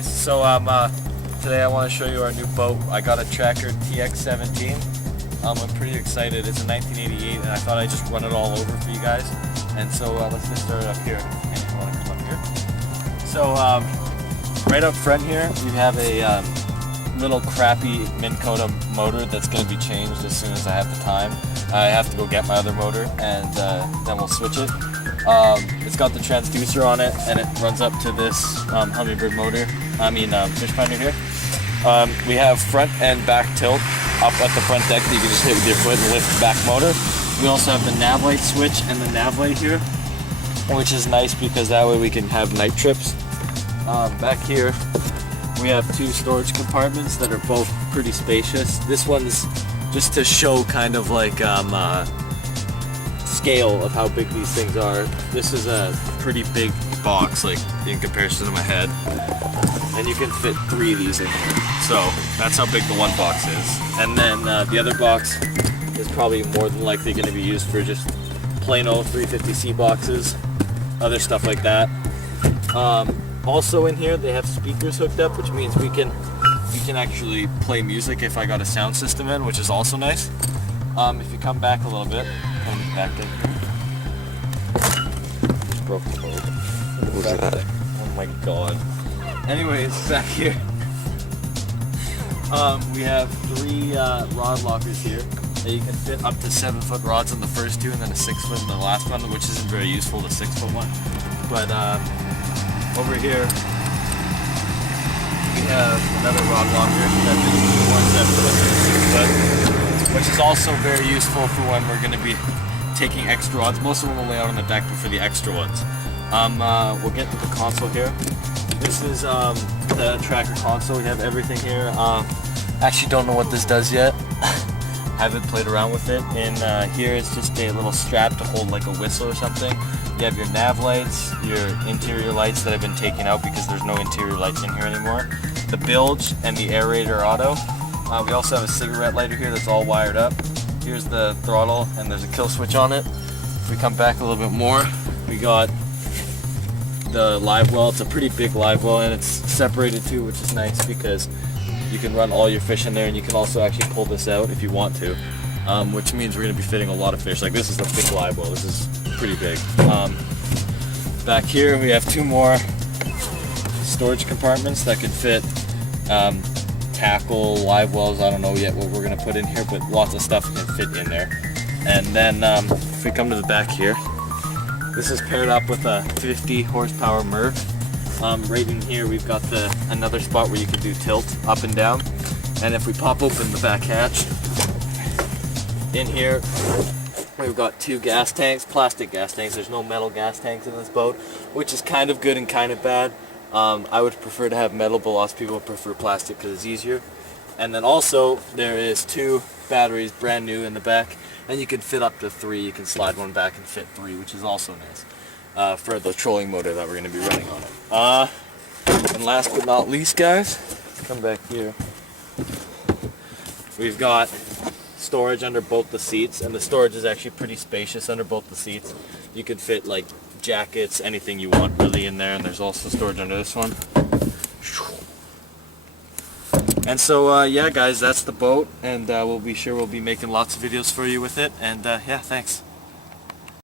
guys, so today I want to show you our new boat. I got a Tracker TX17. I'm pretty excited. It's a 1988 and I thought I'd just run it all over for you guys. And so let's just start it up here. And you want to come up here? So right up front here you have a little crappy Minn Kota motor that's going to be changed as soon as I have the time. I have to go get my other motor and then we'll switch it. It's got the transducer on it and it runs up to this Humminbird motor, fish finder here. We have front and back tilt up at the front deck that you can just hit with your foot and lift the back motor. We also have the nav light switch and the nav light here, which is nice because that way we can have night trips. Back here we have two storage compartments that are both pretty spacious. This one's just to show kind of like scale of how big these things are. This is a pretty big box, like in comparison to my head, and you can fit 3 of these in here. So that's how big the one box is. And then the other box is probably more than likely going to be used for just plain old 350C boxes, other stuff like that. Also in here they have speakers hooked up, which means we can actually play music if I got a sound system in, which is also nice. If you come back a little bit, come back in here. Just broke the boat. What was that? Oh my god. Anyways, back here, we have 3 rod lockers here that you can fit up to 7-foot rods on the first 2 and then a 6-foot in the last one, which isn't very useful, the 6-foot one. But over here we have another rod locker that fits 2 1/7-foot, which is also very useful for when we're going to be taking extra rods. Most of them will lay out on the deck, but for the extra ones. We'll get to the console here. This is the Tracker console. We have everything here. Actually don't know what this does yet. Haven't played around with it. And here is just a little strap to hold like a whistle or something. You have your nav lights, your interior lights that have been taken out because there's no interior lights in here anymore. The bilge and the aerator auto. We also have a cigarette lighter here that's all wired up. Here's the throttle and there's a kill switch on it. If we come back a little bit more, we got the live well. It's a pretty big live well and it's separated too, which is nice because you can run all your fish in there, and you can also actually pull this out if you want to, which means we're going to be fitting a lot of fish. Like this is the big live well. This is pretty big. Back here we have 2 more storage compartments that could fit tackle, live wells. I don't know yet what we're going to put in here, but lots of stuff can fit in there. And then if we come to the back here, this is paired up with a 50 horsepower Merc. Right in here we've got another spot where you can do tilt up and down. And if we pop open the back hatch, in here we've got 2 gas tanks, plastic gas tanks. There's no metal gas tanks in this boat, which is kind of good and kind of bad. I would prefer to have metal, but lots of people prefer plastic because it's easier. And then also there is 2 batteries brand new in the back, and you can fit up to 3. You can slide one back and fit 3, which is also nice for the trolling motor that we're going to be running on it. And last but not least, guys, come back here. We've got storage under both the seats, and the storage is actually pretty spacious under both the seats. You could fit like jackets, anything you want really in there, and there's also storage under this one. And so yeah guys, that's the boat, and we'll be making lots of videos for you with it, and yeah, thanks.